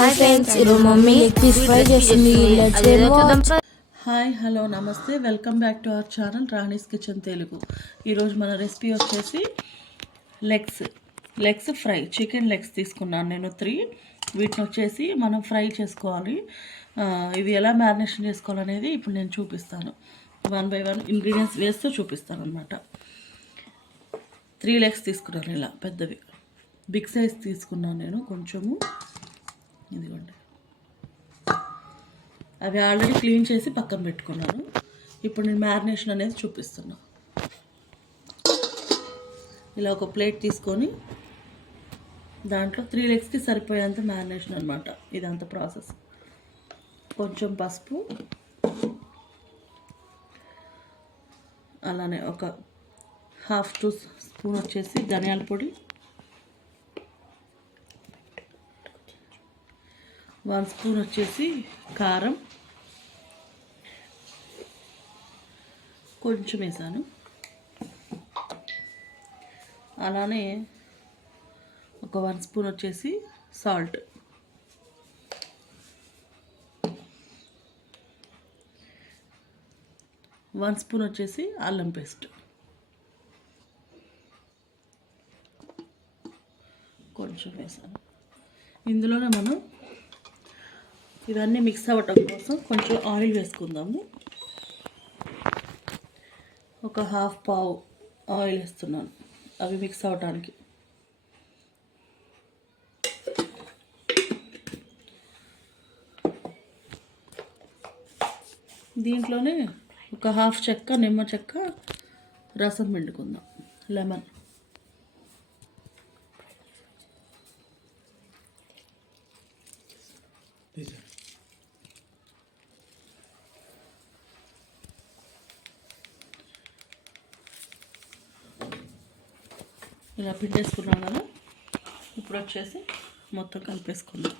Hi friends, ఈరోజు mummy leg piece fry చేస్తుంది. Hi hello నమస్తే, welcome back to our channel Rani's kitchen Telugu. ఈరోజు మన రెసిపీ వచ్చేసి లెగ్స్ ఫ్రై. చికెన్ లెగ్స్ తీసుకున్నాను నేను 3. వీటిని వచ్చేసి మనం ఫ్రై చేసుకోవాలి. ఇవి ఎలా మ్యారినేషన్ చేసుకోవాలనేది ఇప్పుడు నేను చూపిస్తాను. 1 by 1 ఇంగ్రీడియంట్స్ వేస్తూ చూపిస్తాను అనమాట. 3 లెగ్స్ తీసుకున్నాను, ఇలా పెద్దవి బిగ్ సైజ్ తీసుకున్నాను నేను కొంచెము. ఇదిగోండి, అవి ఆల్రెడీ క్లీన్ చేసి పక్కన పెట్టుకున్నాను. ఇప్పుడు నేను మ్యారినేషన్ అనేది చూపిస్తున్నా. ఇలా ఒక ప్లేట్ తీసుకొని దాంట్లో 3 లెగ్స్కి సరిపోయేంత మ్యారినేషన్ అనమాట. ఇదంతా ప్రాసెస్. కొంచెం పసుపు, అలానే ఒక 1/2 స్పూన్ వచ్చేసి ధనియాల పొడి, 1 స్పూన్ వచ్చేసి కారం కొంచెం వేసాను. అలానే ఒక 1 స్పూన్ వచ్చేసి సాల్ట్, 1 స్పూన్ వచ్చేసి అల్లం పేస్ట్, కొంచెం వేసాను. ఇందులోనే మనం ఇవన్నీ మిక్స్ అవ్వటం కోసం కొంచెం ఆయిల్ వేసుకుందాము. ఒక 1/2 పావు ఆయిల్ వేస్తున్నాను, అవి మిక్స్ అవ్వటానికి. దీంట్లోనే ఒక 1/2 చెక్క నిమ్మ చెక్క రసం పిండుకుందాం, లెమన్. ఇలా పిండేసుకున్నాం కదా. ఇప్పుడు వచ్చేసి మొత్తం కలిపేసుకుందాం.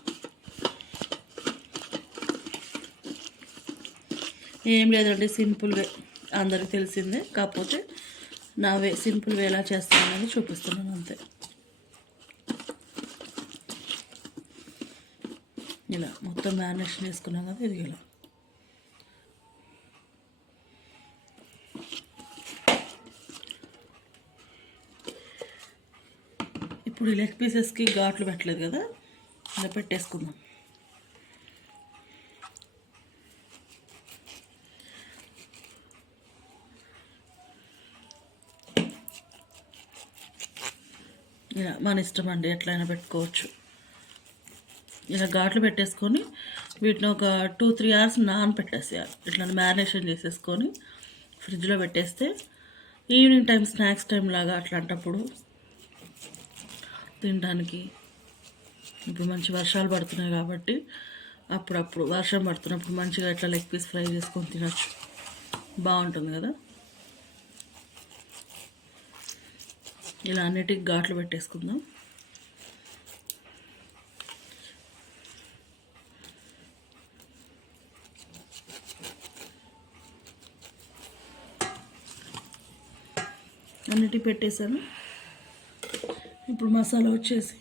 ఏం లేదండి, సింపుల్ వే, అందరికి తెలిసిందే. కాకపోతే నా వే, సింపుల్ వే ఎలా చేస్తానని చూపిస్తున్నాను అంతే. ఇలా మొత్తం మ్యారినేషన్ చేసుకున్నాం కదా, ఇది ఇలా. ఇప్పుడు లెగ్ పీసెస్కి ఘాట్లు పెట్టలేదు కదా, ఇలా పెట్టేసుకుందాం. ఇలా మన ఇష్టం అండి, ఎట్లయినా పెట్టుకోవచ్చు. ఇలా ఘాట్లు పెట్టేసుకొని వీటిని ఒక 2-3 అవర్స్ నానబెట్టేసేయాలి. ఇట్లా మ్యారినేషన్ చేసేసుకొని ఫ్రిడ్జ్లో పెట్టేస్తే ఈవినింగ్ టైం స్నాక్స్ టైం లాగా అట్లాంటప్పుడు తినడానికి. ఇప్పుడు మంచి వర్షాలు పడుతున్నాయి కాబట్టి అప్పుడప్పుడు వర్షం పడుతున్నప్పుడు మంచిగా ఇట్లా లెగ్ పీస్ ఫ్రై చేసుకొని తినచ్చు, బాగుంటుంది కదా. ఇలా అన్నిటికి ఘాట్లు పెట్టేసుకుందాం. అన్నిటికి పెట్టేసాను. ఇప్పుడు మసాలా వచ్చేసి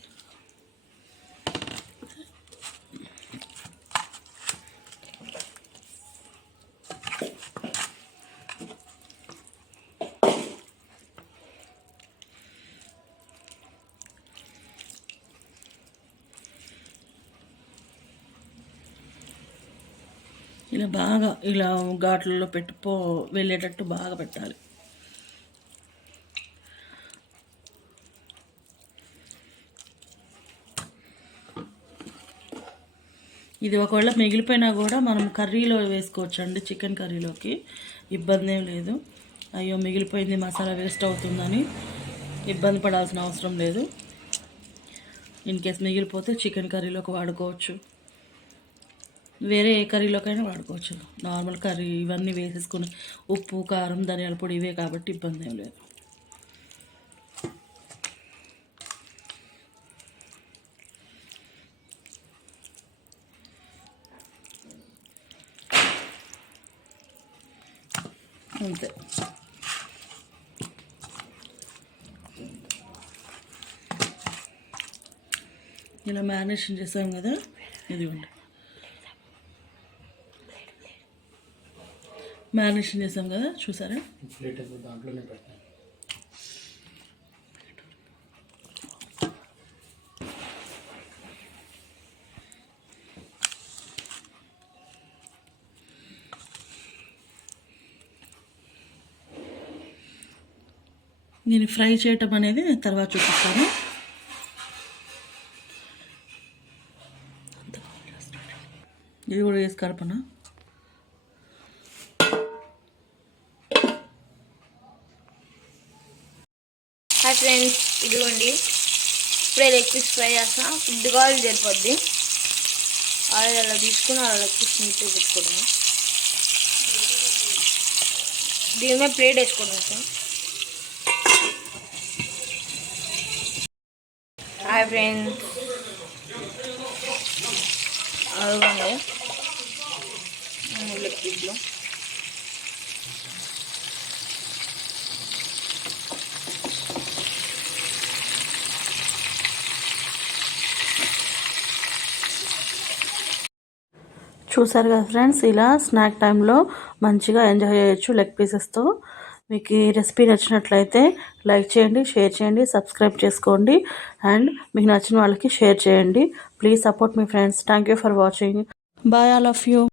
ఇలా బాగా ఇలా ఘాట్లలో వెళ్ళేటట్టు బాగా పెట్టాలి. ఇది ఒకవేళ మిగిలిపోయినా కూడా మనం కర్రీలో వేసుకోవచ్చు అండి, చికెన్ కర్రీలోకి ఇబ్బంది ఏం లేదు. అయ్యో మిగిలిపోయింది మసాలా వేస్ట్ అవుతుందని ఇబ్బంది పడాల్సిన అవసరం లేదు. ఇన్ కేస్ మిగిలిపోతే చికెన్ కర్రీలోకి వాడుకోవచ్చు, వేరే ఏ కర్రీలోకైనా వాడుకోవచ్చు. నార్మల్ కర్రీ ఇవన్నీ వేసేసుకుని ఉప్పు కారం ధనియాల పొడి ఇవే కాబట్టి ఇబ్బంది ఏం లేదు. అంతే. ఇలా మ్యారినేషన్ చేసాం కదా, ఇదిగోండి మ్యారినేషన్ చేసాం కదా చూసారా. ప్లేట్ దాంట్లోనే పెట్టాను. నేను ఫ్రై చేయటం అనేది తర్వాత చూపిస్తాను. ఇది కూడా వేసి కలపనా. హాయ్ ఫ్రెండ్స్, ఇదిగోండి ఇప్పుడే లెగ్ పీస్ ఫ్రై చేస్తాం. కొద్దిగా ఆయిల్ సరిపోద్ది. ఆయిల్ అలా తీసుకుని అలా లెగ్ పీస్ నీట్గా పెట్టుకోవడం. దీని మీద ప్లేట్ వేసుకోవడం సార్. హాయ్ ఫ్రెండ్స్, అదిగోండి లెగ్ పీస్లో చూసారు కదా ఫ్రెండ్స్, ఇలా స్నాక్ టైంలో మంచిగా ఎంజాయ్ చేయొచ్చు లెగ్ పీసెస్తో. మీకు ఈ రెసిపీ నచ్చినట్లయితే లైక్ చేయండి, షేర్ చేయండి, సబ్స్క్రైబ్ చేసుకోండి అండ్ మీకు నచ్చిన వాళ్ళకి షేర్ చేయండి. ప్లీజ్ సపోర్ట్ మీ friends. Thank you for watching. Bye all of you.